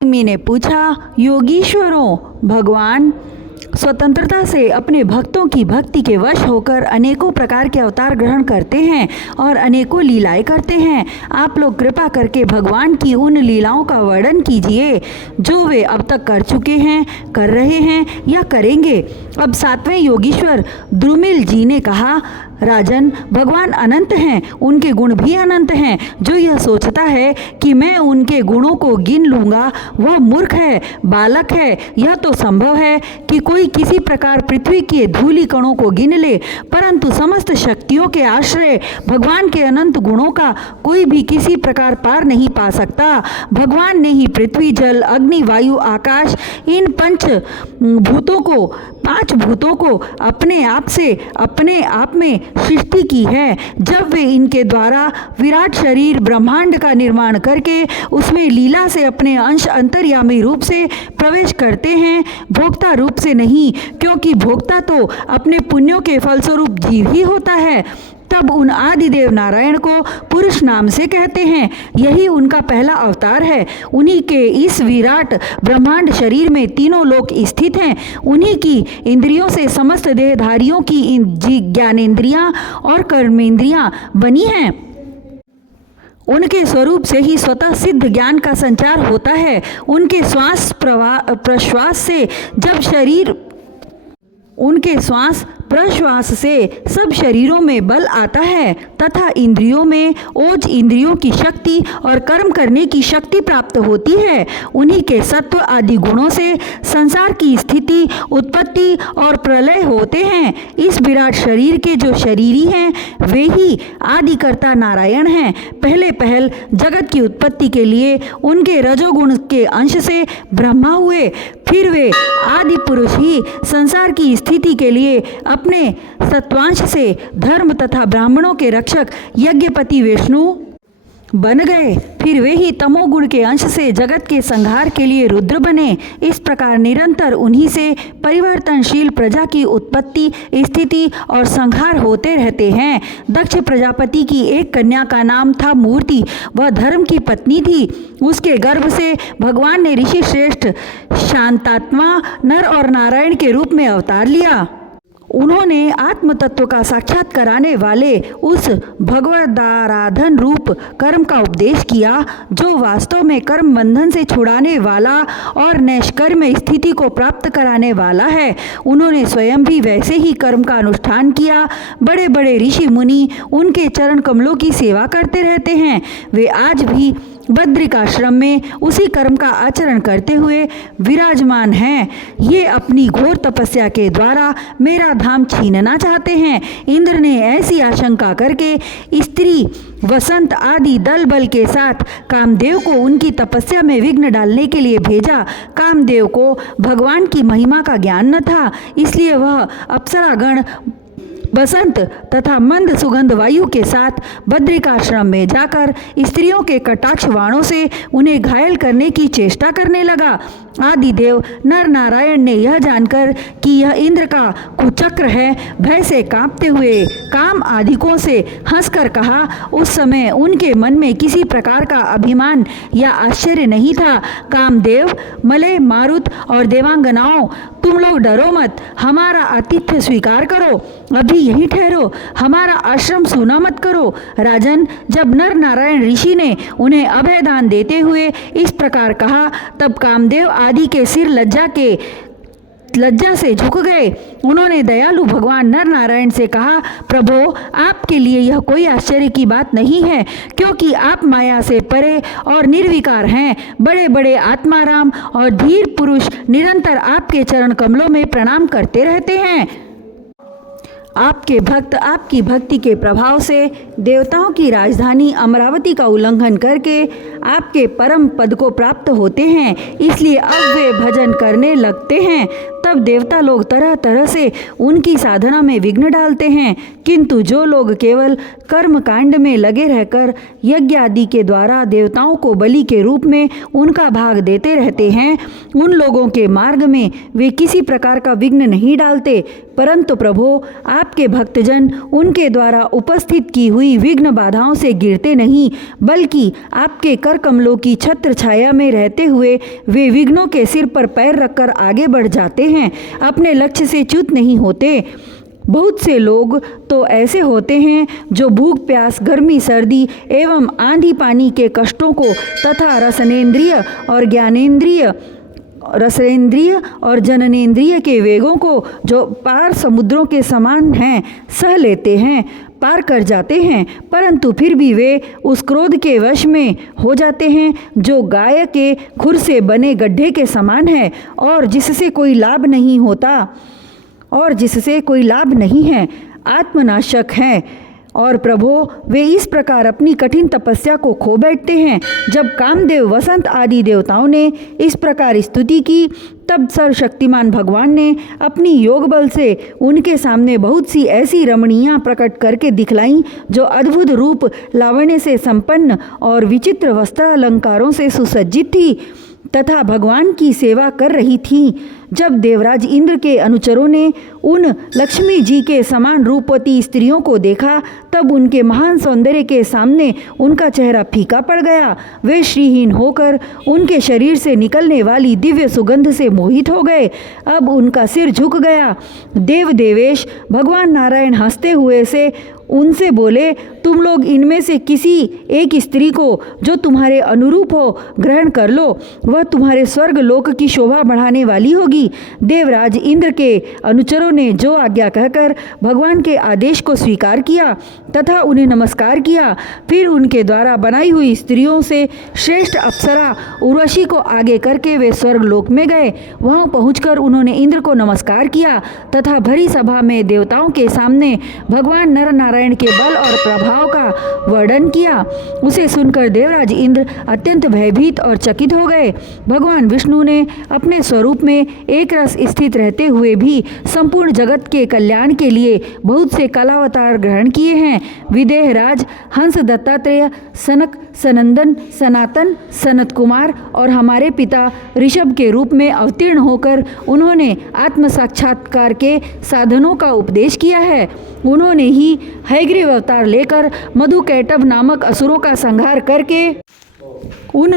मी ने पूछा, योगीश्वरों, भगवान स्वतंत्रता से अपने भक्तों की भक्ति के वश होकर अनेकों प्रकार के अवतार ग्रहण करते हैं और अनेकों लीलाएं करते हैं। आप लोग कृपा करके भगवान की उन लीलाओं का वर्णन कीजिए जो वे अब तक कर चुके हैं, कर रहे हैं या करेंगे। अब 7वें योगीश्वर द्रुमिल जी ने कहा, राजन, भगवान अनंत हैं, उनके गुण भी अनंत हैं। जो यह सोचता है कि मैं उनके गुणों को गिन लूँगा वह मूर्ख है, बालक है। यह तो संभव है कि कोई किसी प्रकार पृथ्वी के धूलि कणों को गिन ले, परंतु समस्त शक्तियों के आश्रय भगवान के अनंत गुणों का कोई भी किसी प्रकार पार नहीं पा सकता। भगवान ने ही पृथ्वी, जल, अग्नि, वायु, आकाश, इन 5 भूतों को अपने आप में सृष्टि की है। जब वे इनके द्वारा विराट शरीर ब्रह्मांड का निर्माण करके उसमें लीला से अपने अंश अंतर्यामी रूप से प्रवेश करते हैं, भोक्ता रूप से नहीं, क्योंकि भोक्ता तो अपने पुण्यों के फलस्वरूप जीव ही होता है, तब उन आदिदेव नारायण को पुरुष नाम से कहते हैं। यही उनका पहला अवतार है। उन्हीं के इस विराट ब्रह्मांड शरीर में तीनों लोक स्थित हैं। उन्हीं की इंद्रियों से समस्त देहधारियों की ज्ञानेंद्रियां और कर्मेंद्रियां बनी हैं। उनके स्वरूप से ही स्वतः सिद्ध ज्ञान का संचार होता है। उनके श्वास प्रश्वास से सब शरीरों में बल आता है तथा इंद्रियों में ओज, इंद्रियों की शक्ति और कर्म करने की शक्ति प्राप्त होती है। उन्हीं के सत्व आदि गुणों से संसार की स्थिति, उत्पत्ति और प्रलय होते हैं। इस विराट शरीर के जो शरीरी हैं वे ही आदिकर्ता नारायण हैं। पहले पहल जगत की उत्पत्ति के लिए उनके रजोगुण के अंश से ब्रह्मा हुए, फिर वे आदि पुरुष ही संसार की स्थिति के लिए अपने सत्वांश से धर्म तथा ब्राह्मणों के रक्षक यज्ञपति विष्णु बन गए, फिर वे ही तमोगुण के अंश से जगत के संहार के लिए रुद्र बने। इस प्रकार निरंतर उन्हीं से परिवर्तनशील प्रजा की उत्पत्ति, स्थिति और संहार होते रहते हैं। दक्ष प्रजापति की एक कन्या का नाम था मूर्ति। वह धर्म की पत्नी थी। उसके गर्भ से भगवान ने ऋषि श्रेष्ठ शांतात्मा नर और नारायण के रूप में अवतार लिया। उन्होंने आत्म तत्व का साक्षात कराने वाले उस भगवदाराधन रूप कर्म का उपदेश किया जो वास्तव में कर्म बंधन से छुड़ाने वाला और नैष्कर्म स्थिति को प्राप्त कराने वाला है। उन्होंने स्वयं भी वैसे ही कर्म का अनुष्ठान किया। बड़े बड़े ऋषि मुनि उनके चरण कमलों की सेवा करते रहते हैं। वे आज भी बद्रिकाश्रम में उसी कर्म का आचरण करते हुए विराजमान हैं। ये अपनी घोर तपस्या के द्वारा मेरा धाम छीनना चाहते हैं। इंद्र ने ऐसी आशंका करके स्त्री, वसंत आदि दल बल के साथ कामदेव को उनकी तपस्या में विघ्न डालने के लिए भेजा। कामदेव को भगवान की महिमा का ज्ञान न था, इसलिए वह अप्सरागण, बसंत तथा मंद सुगंध वायु के साथ बद्रिकाश्रम में जाकर स्त्रियों के कटाक्ष बाणों से उन्हें घायल करने की चेष्टा करने लगा। आदिदेव नर नारायण ने यह जानकर कि यह इंद्र का कुचक्र है, भय से कांपते हुए काम आदिकों से हंसकर कहा। उस समय उनके मन में किसी प्रकार का अभिमान या आश्चर्य नहीं था। कामदेव, मलय, मारुत और देवांगनाओं, तुम लोग डरो मत, हमारा आतिथ्य स्वीकार करो, अभी यहीं ठहरो, हमारा आश्रम सूना मत करो। राजन, जब नर नारायण ऋषि ने उन्हें अभयदान देते हुए इस प्रकार कहा, तब कामदेव आदि के सिर लज्जा से झुक गए। उन्होंने दयालु भगवान नर नारायण से कहा, प्रभो, आपके लिए यह कोई आश्चर्य की बात नहीं है, क्योंकि आप माया से परे और निर्विकार हैं। बड़े बड़े आत्माराम और धीर पुरुष निरंतर आपके चरण कमलों में प्रणाम करते रहते हैं। आपके भक्त आपकी भक्ति के प्रभाव से देवताओं की राजधानी अमरावती का उल्लंघन करके आपके परम पद को प्राप्त होते हैं, इसलिए अब वे भजन करने लगते हैं। तब देवता लोग तरह तरह से उनकी साधना में विघ्न डालते हैं। किंतु जो लोग केवल कर्म कांड में लगे रहकर यज्ञ आदि के द्वारा देवताओं को बलि के रूप में उनका भाग देते रहते हैं, उन लोगों के मार्ग में वे किसी प्रकार का विघ्न नहीं डालते। परंतु प्रभो, आपके भक्तजन उनके द्वारा उपस्थित की हुई विघ्न बाधाओं से गिरते नहीं, बल्कि आपके कर कमलों की छत्र छाया में रहते हुए वे विघ्नों के सिर पर पैर रखकर आगे बढ़ जाते हैं, अपने लक्ष्य से च्युत नहीं होते। बहुत से लोग तो ऐसे होते हैं जो भूख प्यास, गर्मी सर्दी एवं आंधी पानी के कष्टों को तथा रसनेन्द्रिय और जननेन्द्रिय के वेगों को जो पार समुद्रों के समान हैं सह लेते हैं, पार कर जाते हैं, परंतु फिर भी वे उस क्रोध के वश में हो जाते हैं जो गाय के खुर से बने गड्ढे के समान है और जिससे कोई लाभ नहीं है, आत्मनाशक है। और प्रभो, वे इस प्रकार अपनी कठिन तपस्या को खो बैठते हैं। जब कामदेव, वसंत आदि देवताओं ने इस प्रकार स्तुति की, तब सर्वशक्तिमान भगवान ने अपनी योग बल से उनके सामने बहुत सी ऐसी रमणीयाँ प्रकट करके दिखलाईं जो अद्भुत रूप लावण्य से संपन्न और विचित्र वस्त्र अलंकारों से सुसज्जित थी तथा भगवान की सेवा कर रही थीं। जब देवराज इंद्र के अनुचरों ने उन लक्ष्मी जी के समान रूपवती स्त्रियों को देखा, तब उनके महान सौंदर्य के सामने उनका चेहरा फीका पड़ गया। वे श्रीहीन होकर उनके शरीर से निकलने वाली दिव्य सुगंध से मोहित हो गए। अब उनका सिर झुक गया। देव देवेश भगवान नारायण हंसते हुए से उनसे बोले, तुम लोग इनमें से किसी एक स्त्री को जो तुम्हारे अनुरूप हो ग्रहण कर लो, वह तुम्हारे स्वर्ग लोक की शोभा बढ़ाने वाली होगी। देवराज इंद्र के अनुचरों ने जो आज्ञा कहकर भगवान के आदेश को स्वीकार किया तथा उन्हें नमस्कार किया। फिर उनके द्वारा बनाई हुई स्त्रियों से श्रेष्ठ अप्सरा उर्वशी को आगे करके वे स्वर्ग लोक में गए। वहां पहुंचकर उन्होंने इंद्र को नमस्कार किया तथा भरी सभा में देवताओं के सामने भगवान नर नारायण के बल और प्रभाव का वर्णन किया। उसे सुनकर देवराज इंद्र अत्यंत भयभीत और चकित हो गए। भगवान विष्णु ने अपने स्वरूप में एक रस स्थित रहते हुए भी संपूर्ण जगत के कल्याण के लिए बहुत से कलावतार ग्रहण किए हैं। विदेहराज, हंस, दत्तात्रेय, सनक, सनंदन, सनातन, सनत कुमार और हमारे पिता ऋषभ के रूप में अवतीर्ण होकर उन्होंने आत्म साक्षात्कार के साधनों का उपदेश किया है। उन्होंने ही हयग्रीव अवतार लेकर मधुकैटभ नामक असुरों का संहार करके उन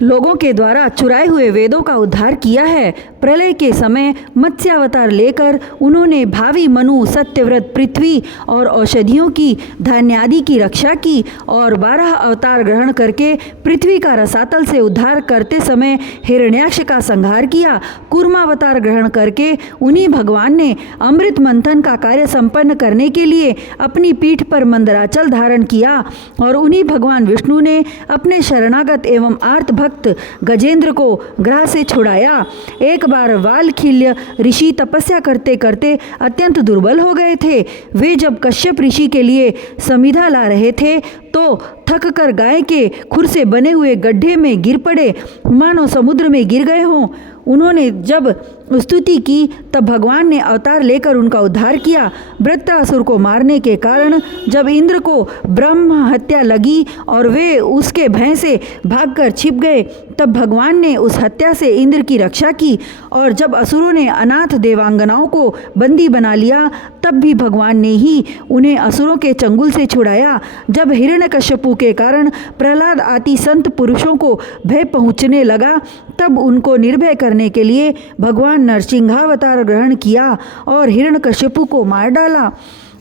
लोगों के द्वारा चुराए हुए वेदों का उद्धार किया है। प्रलय के समय मत्स्यावतार लेकर उन्होंने भावी मनु, सत्यव्रत, पृथ्वी और औषधियों की, धान्य आदि की रक्षा की और 12 अवतार ग्रहण करके पृथ्वी का रसातल से उद्धार करते समय हिरण्याक्ष का संहार किया। कूर्मावतार ग्रहण करके उन्हीं भगवान ने अमृत मंथन का कार्य संपन्न करने के लिए अपनी पीठ पर मंदराचल धारण किया और उन्हीं भगवान विष्णु ने अपने शरणागत एवं आर्त भक्त गजेंद्र को ग्रह से छुड़ाया। एक बार वालखिल्य ऋषि तपस्या करते करते अत्यंत दुर्बल हो गए थे। वे जब कश्यप ऋषि के लिए समिधा ला रहे थे तो थक कर गाय के खुर से बने हुए गड्ढे में गिर पड़े, मानो समुद्र में गिर गए हों। उन्होंने जब स्तुति की तब भगवान ने अवतार लेकर उनका उद्धार किया। वृत्रासुर को मारने के कारण जब इंद्र को ब्रह्म हत्या लगी और वे उसके भय से भागकर छिप गए, तब भगवान ने उस हत्या से इंद्र की रक्षा की। और जब असुरों ने अनाथ देवांगनाओं को बंदी बना लिया, तब भी भगवान ने ही उन्हें असुरों के चंगुल से छुड़ाया। जब हिरण्यकश्यपु के कारण प्रहलाद आदि संत पुरुषों को भय पहुँचने लगा, तब उनको निर्भय करने के लिए भगवान नरसिंहावतार ग्रहण किया और हिरण्यकश्यपु को मार डाला।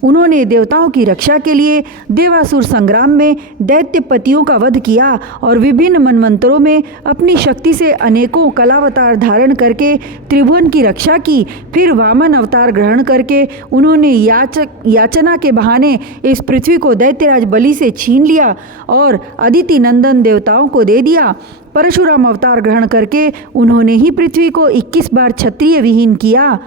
उन्होंने देवताओं की रक्षा के लिए देवासुर संग्राम में दैत्यपतियों का वध किया और विभिन्न मनमंत्रों में अपनी शक्ति से अनेकों कलावतार धारण करके त्रिभुवन की रक्षा की। फिर वामन अवतार ग्रहण करके उन्होंने याचना के बहाने इस पृथ्वी को दैत्यराज बलि से छीन लिया और अदिति नंदन देवताओं को दे दिया। परशुराम अवतार ग्रहण करके उन्होंने ही पृथ्वी को 21 बार क्षत्रिय विहीन किया।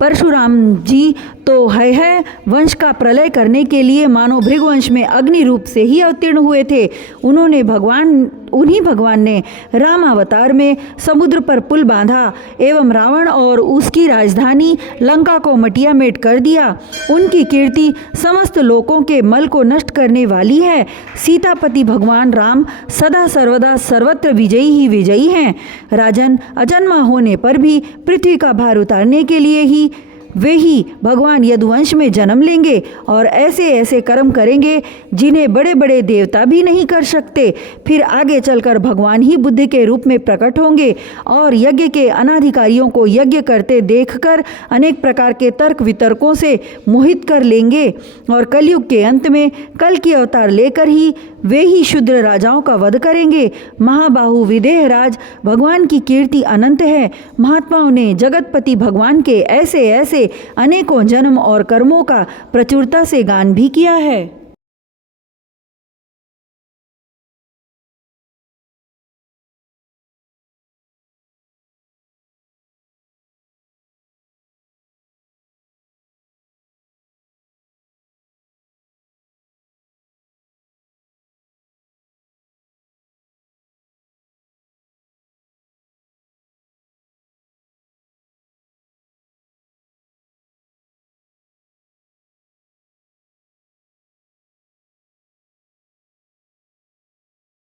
परशुराम जी तो तो है वंश का प्रलय करने के लिए मानो भृगुवंश में अग्नि रूप से ही अवतीर्ण हुए थे। उन्हीं भगवान ने राम अवतार में समुद्र पर पुल बांधा एवं रावण और उसकी राजधानी लंका को मटियामेट कर दिया। उनकी कीर्ति समस्त लोकों के मल को नष्ट करने वाली है। सीतापति भगवान राम सदा सर्वदा सर्वत्र विजयी ही विजयी हैं। राजन, अजन्मा होने पर भी पृथ्वी का भार उतारने के लिए ही वे ही भगवान यदुवंश में जन्म लेंगे और ऐसे ऐसे कर्म करेंगे जिन्हें बड़े बड़े देवता भी नहीं कर सकते। फिर आगे चलकर भगवान ही बुद्धि के रूप में प्रकट होंगे और यज्ञ के अनाधिकारियों को यज्ञ करते देखकर अनेक प्रकार के तर्क वितर्कों से मोहित कर लेंगे और कलयुग के अंत में कल की अवतार लेकर ही वे ही शूद्र राजाओं का वध करेंगे। महाबाहु विदेहराज, भगवान की कीर्ति अनंत है। महात्माओं ने जगतपति भगवान के ऐसे ऐसे अनेकों जन्म और कर्मों का प्रचुरता से गान भी किया है।